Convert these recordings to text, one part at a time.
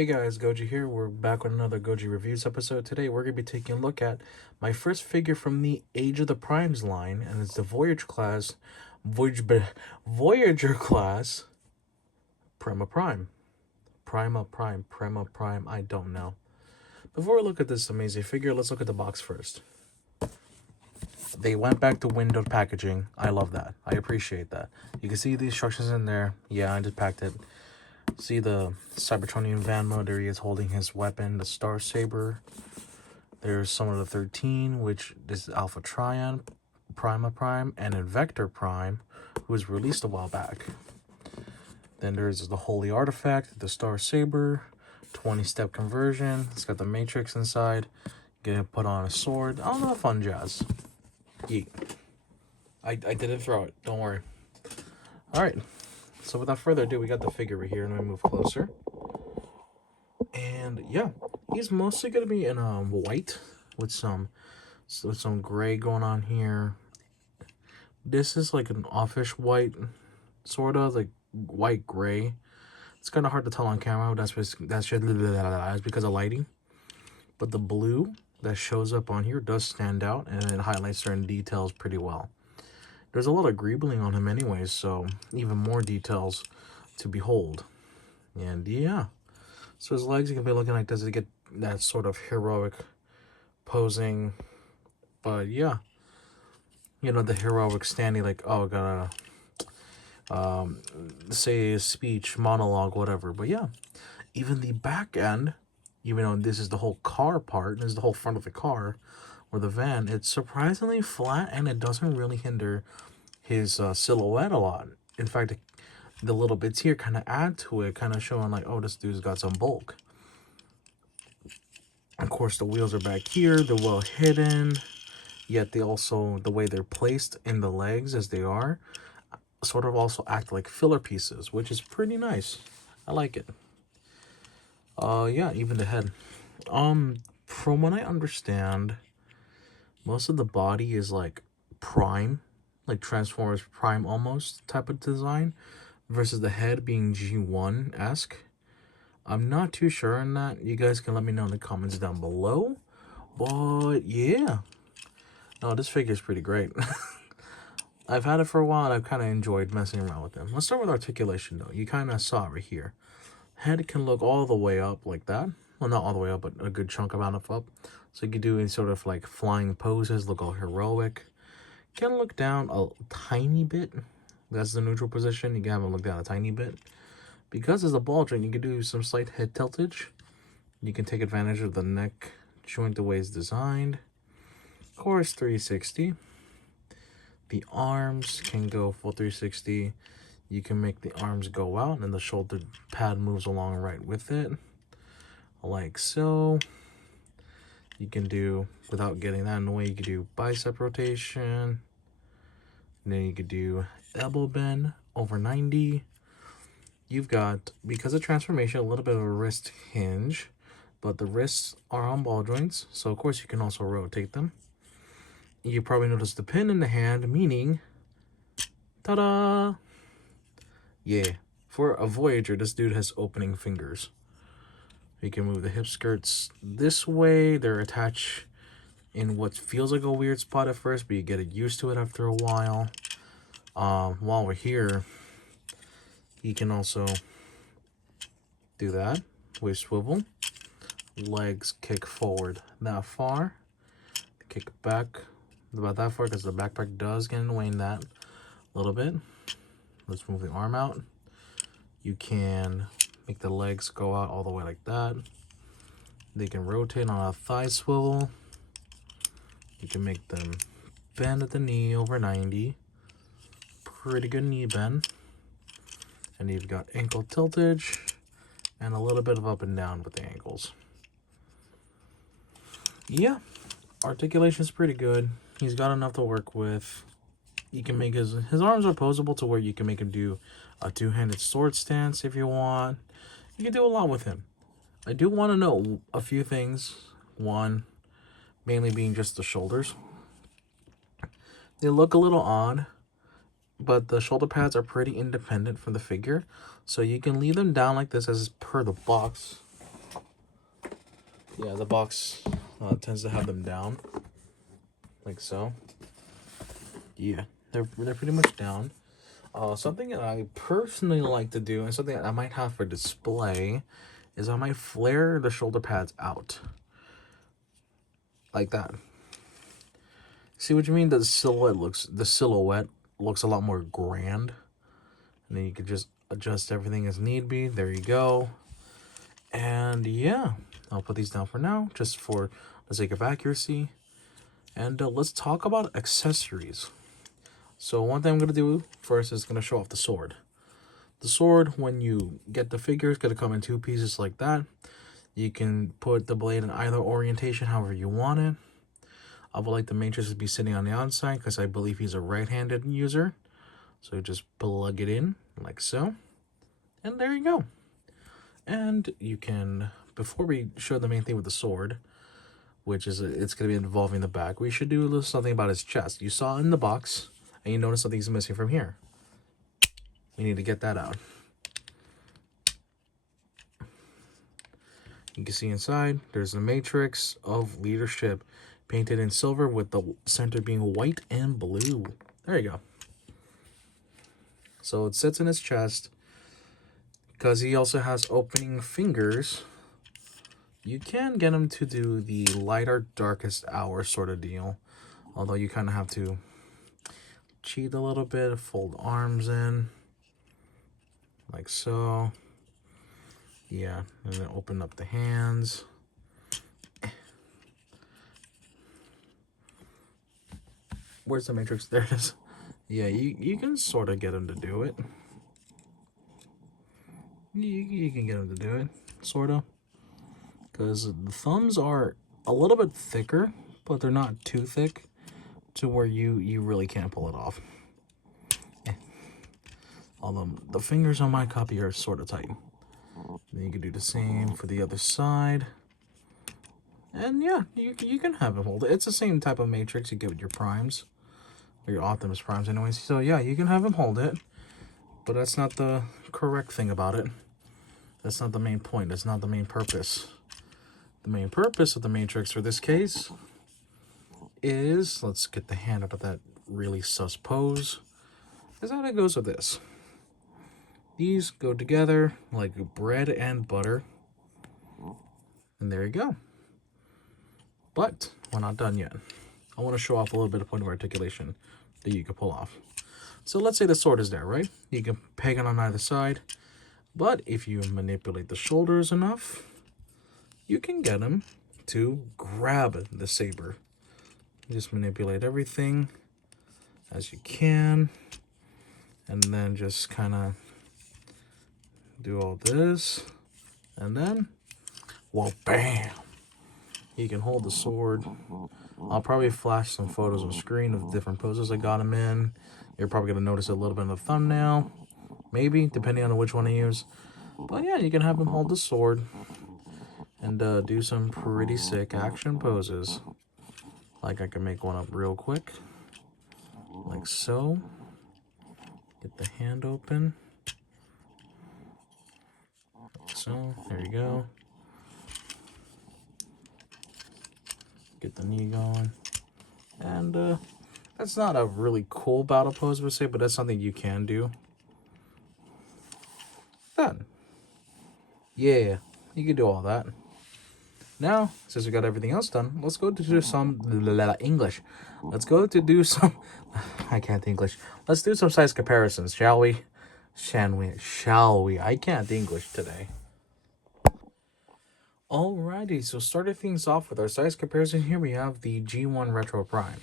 Hey guys, Goji here. We're back with another Goji Reviews episode. Today we're going to be taking a look at my first figure from the Age of the Primes line, and it's the Voyager class, Voyager class, Prima Prime. Prima Prime, I don't know. Before we look at this amazing figure, let's look at the box first. They went back to windowed packaging. I love that. I appreciate that. You can see the instructions in there. Yeah, I just packed it. See the Cybertronian van mode. There he is holding his weapon, the Star Saber. There's some of the 13, which is Alpha Trion, Prima Prime, and Invector Prime, who was released a while back. Then there's the Holy Artifact, the Star Saber, 20-step conversion. It's got the Matrix inside. Gonna put on a sword. All that fun jazz. Yeet. I didn't throw it. Don't worry. All right. So without further ado, we got the figure right here, and we move closer. And yeah, he's mostly gonna be in white with some gray going on here. This is like an offish white, sort of like white gray. It's kind of hard to tell on camera. That's because of lighting. But the blue that shows up on here does stand out, and it highlights certain details pretty well. There's a lot of greebling on him anyways, so even more details to behold. And yeah, so his legs, you can be looking like this to get that sort of heroic posing. But yeah, you know, the heroic standing, like, oh, gotta say a speech, monologue, whatever. But yeah, even the back end, even though this is the whole car part, this is the whole front of the car or the van, it's surprisingly flat, and it doesn't really hinder his silhouette a lot. In fact, the little bits here kind of add to it, kind of showing like, oh, this dude's got some bulk. Of course, the wheels are back here. They're well hidden, yet they also, the way they're placed in the legs as they are, sort of also act like filler pieces, which is pretty nice. I like it. Yeah, even the head. From what I understand, most of the body is like Prime, like Transformers Prime almost type of design, versus the head being G1-esque. I'm not too sure on that. You guys can let me know in the comments down below. But yeah, no, this figure is pretty great. I've had it for a while, and I've kind of enjoyed messing around with them. Let's start with articulation, though. You kind of saw it right here. Head can look all the way up like that. Well, not all the way up, but a good chunk amount of up. So you can do any sort of like flying poses, look all heroic. Can look down a tiny bit. That's the neutral position. You can have them look down a tiny bit. Because it's a ball joint, you can do some slight head tiltage. You can take advantage of the neck joint the way it's designed. Of course, 360. The arms can go full 360. You can make the arms go out, and the shoulder pad moves along right with it, like so. You can do, without getting that in the way, you can do bicep rotation. And then you could do elbow bend over 90. You've got, because of transformation, a little bit of a wrist hinge, but the wrists are on ball joints, so of course you can also rotate them. You probably noticed the pin in the hand, meaning, ta-da! Yeah, for a Voyager, this dude has opening fingers. You can move the hip skirts this way. They're attached in what feels like a weird spot at first, but you get used to it after a while. While we're here, you can also do that. We swivel. Legs kick forward that far. Kick back about that far, because the backpack does get in the way in that a little bit. Let's move the arm out. You can make the legs go out all the way like that. They can rotate on a thigh swivel. You can make them bend at the knee over 90. Pretty good knee bend. And you've got ankle tiltage and a little bit of up and down with the ankles. Yeah, articulation is pretty good. He's got enough to work with. You can make his arms are posable to where you can make him do a two-handed sword stance if you want. You can do a lot with him. I do want to know a few things. One, mainly being just the shoulders. They look a little odd, but the shoulder pads are pretty independent from the figure. So you can leave them down like this as per the box. Yeah, the box tends to have them down, like so. Yeah, they're pretty much down. Something that I personally like to do, and something that I might have for display, is I might flare the shoulder pads out, like that. See what you mean? The silhouette looks a lot more grand, and then you can just adjust everything as need be. There you go. And yeah, I'll put these down for now, just for the sake of accuracy. And let's talk about accessories. So one thing I'm going to do first is going to show off the sword. The sword, when you get the figure, is going to come in 2 pieces like that. You can put the blade in either orientation, however you want it. I would like the Matrix to be sitting on the outside because I believe he's a right-handed user. So just plug it in like so. And there you go. And you can, before we show the main thing with the sword, which is it's going to be involving the back, we should do a little something about his chest. You saw in the box, and you notice something's missing from here. We need to get that out. You can see inside, there's the Matrix of Leadership, painted in silver with the center being white and blue. There you go. So it sits in his chest. Because he also has opening fingers, you can get him to do the lighter, darkest hour sort of deal. Although you kind of have to cheat a little bit, fold arms in, like so. Yeah, and then open up the hands. Where's the Matrix? There it is. Yeah, you can sort of get him to do it. You can get him to do it, sort of. Because the thumbs are a little bit thicker, but they're not too thick to where you really can't pull it off. Although the fingers on my copy are sort of tight. Then you can do the same for the other side. And yeah, you can have him hold it. It's the same type of Matrix you get with your Primes. Or your Optimus Primes anyways. So yeah, you can have him hold it. But that's not the correct thing about it. That's not the main point. That's not the main purpose. The main purpose of the Matrix for this case is, let's get the hand out of that really sus pose, is that it goes with this. These go together like bread and butter. And there you go. But we're not done yet. I want to show off a little bit of point of articulation that you can pull off. So let's say the sword is there, right? You can peg it on either side. But if you manipulate the shoulders enough, you can get him to grab the saber. Just manipulate everything as you can. And then just kind of do all this. And then, well, bam! He can hold the sword. I'll probably flash some photos on screen of different poses I got him in. You're probably going to notice a little bit in the thumbnail. Maybe, depending on which one I use. But yeah, you can have him hold the sword. And do some pretty sick action poses. Like I can make one up real quick. Like so. Get the hand open. Like so, there you go. Get the knee going. And that's not a really cool battle pose per se, but that's something you can do. Then, yeah, you can do all that. Now, since we got everything else done, let's go to do some English. Let's go to do some, I can't English. Let's do some size comparisons, shall we? Shall we? I can't English today. Alrighty, so starting things off with our size comparison here, we have the G1 Retro Prime.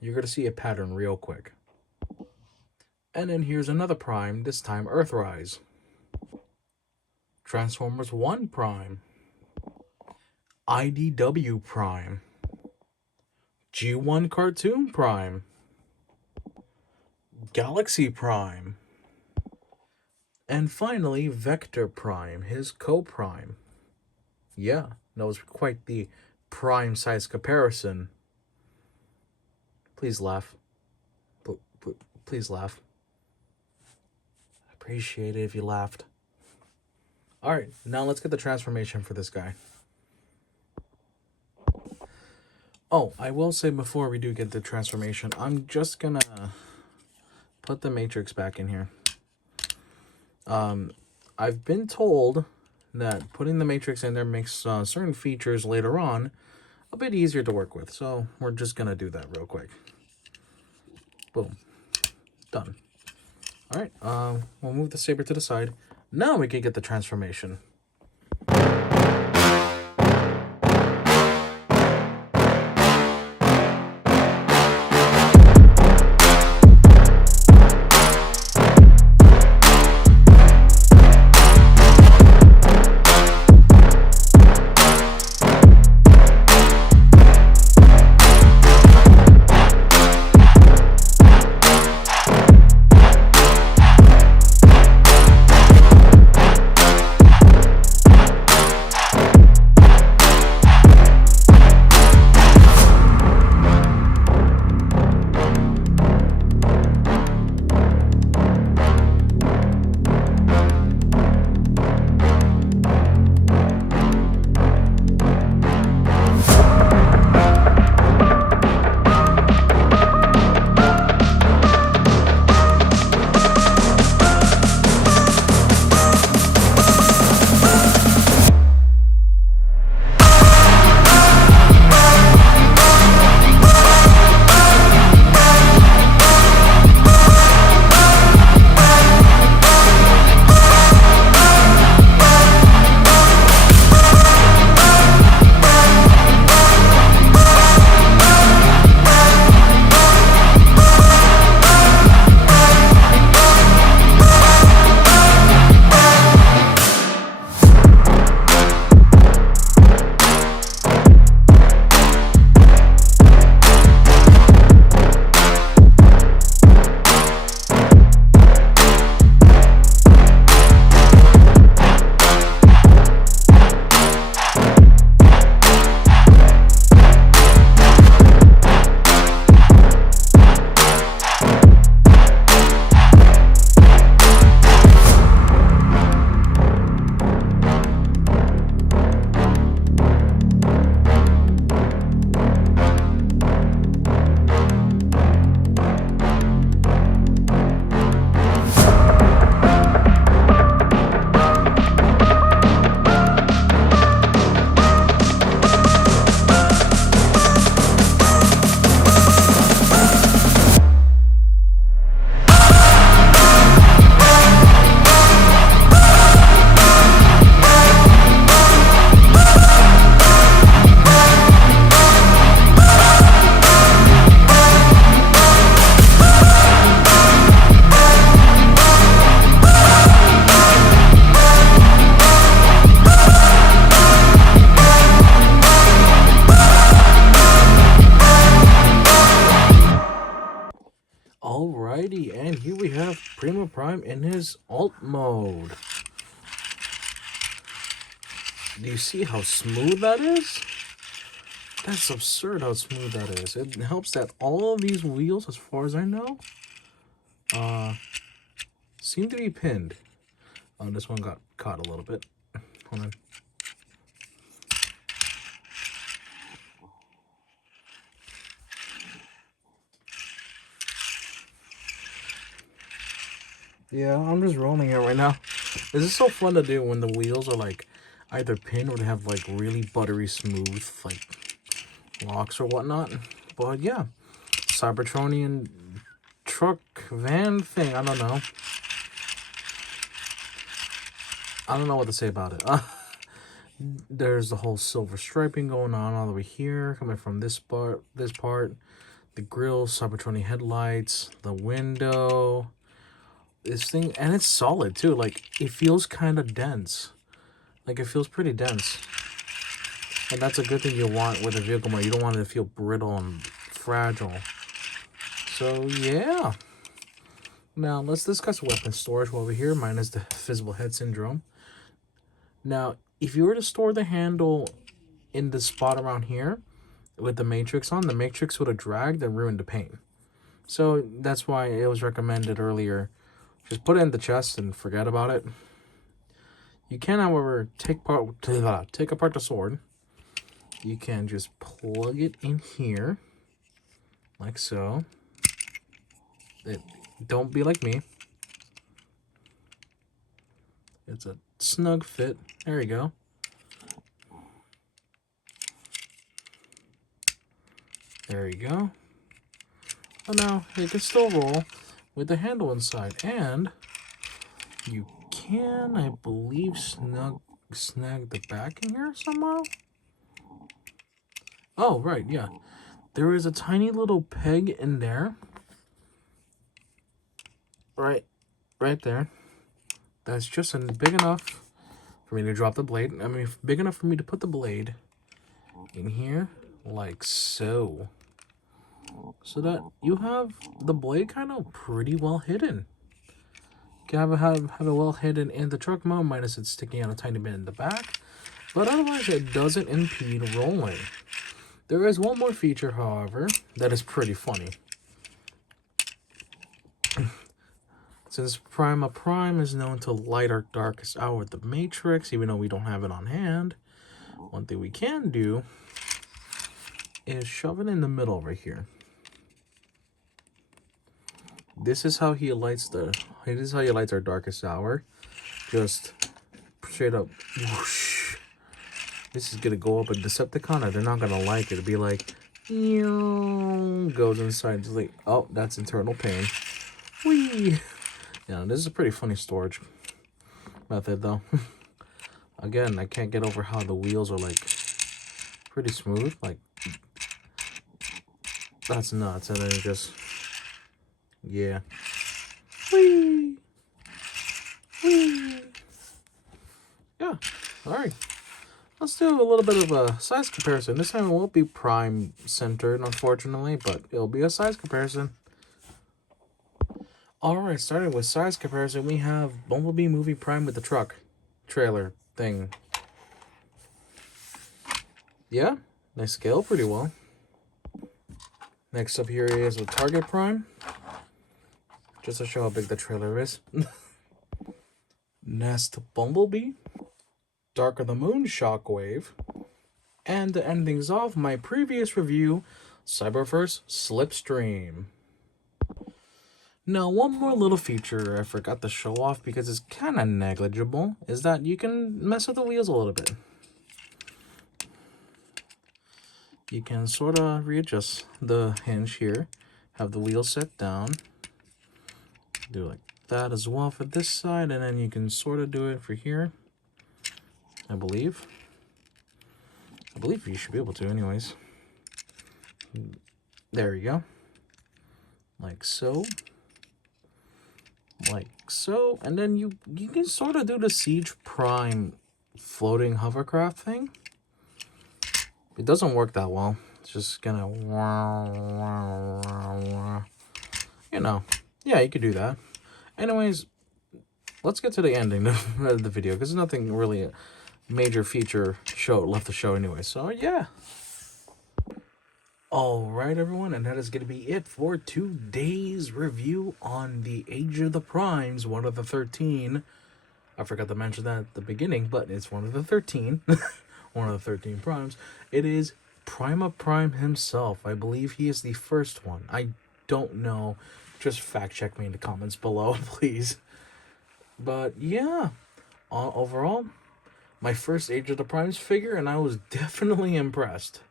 You're going to see a pattern real quick. And then here's another Prime, this time Earthrise. Transformers 1 Prime. IDW Prime. G1 Cartoon Prime. Galaxy Prime. And finally, Vector Prime, his co-prime. Yeah, that was quite the prime size comparison. Please laugh. Please laugh. I appreciate it if you laughed. All right, now let's get the transformation for this guy. Oh, I will say before we do get the transformation, I'm just gonna put the matrix back in here. I've been told that putting the matrix in there makes certain features later on a bit easier to work with. So we're just gonna do that real quick. Boom. Done. All right, we'll move the saber to the side. Now we can get the transformation. Alrighty, and here we have Prima Prime in his alt mode. Do you see how smooth that is? That's absurd how smooth that is. It helps that all of these wheels, as far as I know, seem to be pinned. Oh, this one got caught a little bit. Hold on. Yeah, I'm just rolling it right now. This is so fun to do when the wheels are like either pinned or they have like really buttery smooth like locks or whatnot. But yeah, Cybertronian truck van thing. I don't know. I don't know what to say about it. There's the whole silver striping going on all the way here, coming from this part, the grill, Cybertronian headlights, the window. This thing, and it's solid too. Like, it feels kind of dense. Like, it feels pretty dense. And that's a good thing you want with a vehicle mode. You don't want it to feel brittle and fragile. So, yeah. Now, let's discuss weapon storage while we're here. Mine is the visible head syndrome. Now, if you were to store the handle in the spot around here with the matrix on, the matrix would have dragged and ruined the paint. So, that's why it was recommended earlier. Just put it in the chest and forget about it. You can, however, take apart the sword. You can just plug it in here, like so. Don't be like me. It's a snug fit. There you go. There you go. But now it can still roll with the handle inside, and you can, I believe, snag the back in here somehow. Oh, right, yeah. There is a tiny little peg in there. Right there. That's just big enough for me to drop the blade. I mean, big enough for me to put the blade in here, like so. So that you have the blade kind of pretty well hidden. You can have it well hidden in the truck mode, minus it sticking out a tiny bit in the back. But otherwise, it doesn't impede rolling. There is one more feature, however, that is pretty funny. Since Prima Prime is known to light our darkest hour with the Matrix, even though we don't have it on hand, one thing we can do is shove it in the middle right here. This is how he lights our darkest hour. Just straight up whoosh. This is gonna go up a Decepticon, or they're not gonna like it. It'll be like goes inside, just like, oh, that's internal pain. Whee! Yeah, this is a pretty funny storage method though. Again, I can't get over how the wheels are like pretty smooth. Like, that's nuts. And then it just, yeah. Whee! Whee! Yeah, alright. Let's do a little bit of a size comparison. This time it won't be Prime centered, unfortunately, but it'll be a size comparison. Alright, starting with size comparison, we have Bumblebee Movie Prime with the truck trailer thing. Yeah, they scale pretty well. Next up here is a Target Prime, just to show how big the trailer is. Nest Bumblebee, Dark of the Moon Shockwave, and to end things off, my previous review, Cyberverse Slipstream. Now, one more little feature I forgot to show off because it's kind of negligible is that you can mess with the wheels a little bit. You can sort of readjust the hinge here, have the wheel set down, do like that as well for this side, and then you can sort of do it for here, I believe. I believe you should be able to anyways. There you go. Like so. Like so, and then you can sort of do the Siege Prime floating hovercraft thing. It doesn't work that well. It's just gonna, you know, yeah, you could do that. Anyways, let's get to the ending of the video because there's nothing really major feature left to show anyway. So yeah. Alright everyone, and that is going to be it for today's review on the Age of the Primes, one of the 13. I forgot to mention that at the beginning, but it's one of the 13. One of the 13 Primes. It is Prima Prime himself. I believe he is the first one. I don't know. Just fact check me in the comments below, please. But yeah, overall, my first Age of the Primes figure, and I was definitely impressed.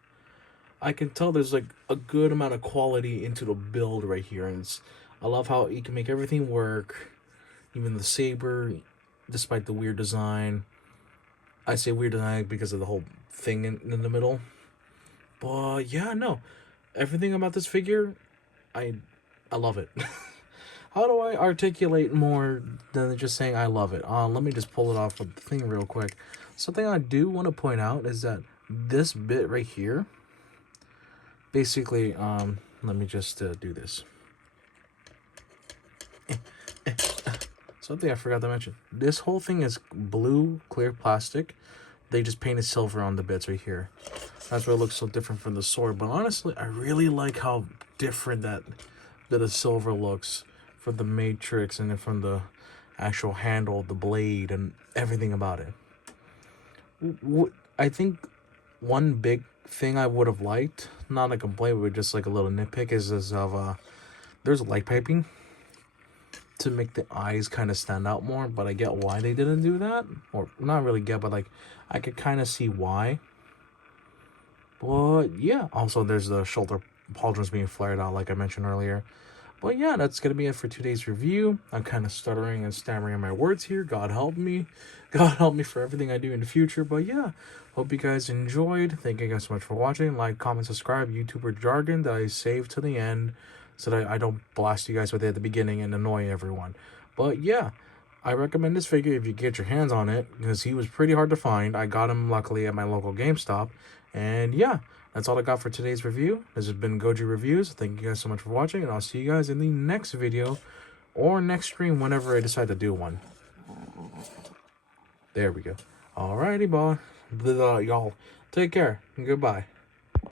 I can tell there's like a good amount of quality into the build right here, and I love how you can make everything work, even the saber, despite the weird design. I say weird design because of the whole thing in the middle. But yeah, no, everything about this figure, I love it. How do I articulate more than just saying I love it? Let me just pull it off of the thing real quick. Something I do want to point out is that this bit right here, basically, let me just do this. Something I forgot to mention. This whole thing is blue, clear plastic. They just painted silver on the bits right here. That's why it looks so different from the sword. But honestly, I really like how different that bit of silver looks from the Matrix and then from the actual handle, the blade, and everything about it. I think one big thing I would have liked, not a complaint, but just like a little nitpick, is there's light piping to make the eyes kind of stand out more, but I get why they didn't do that, or not really get, but like I could kind of see why. But yeah, also there's the shoulder pauldrons being flared out like I mentioned earlier. But yeah, that's gonna be it for today's review. I'm kind of stuttering and stammering in my words here. God help me. God help me for everything I do in the future. But yeah, hope you guys enjoyed. Thank you guys so much for watching. Like, comment, subscribe. YouTuber jargon that I save to the end so that I don't blast you guys with it at the beginning and annoy everyone. But yeah, I recommend this figure if you get your hands on it, because he was pretty hard to find. I got him luckily at my local GameStop. And yeah, that's all I got for today's review. This has been Goji Reviews. Thank you guys so much for watching, and I'll see you guys in the next video or next stream whenever I decide to do one. There we go. Alrighty, boy. Y'all, take care and goodbye.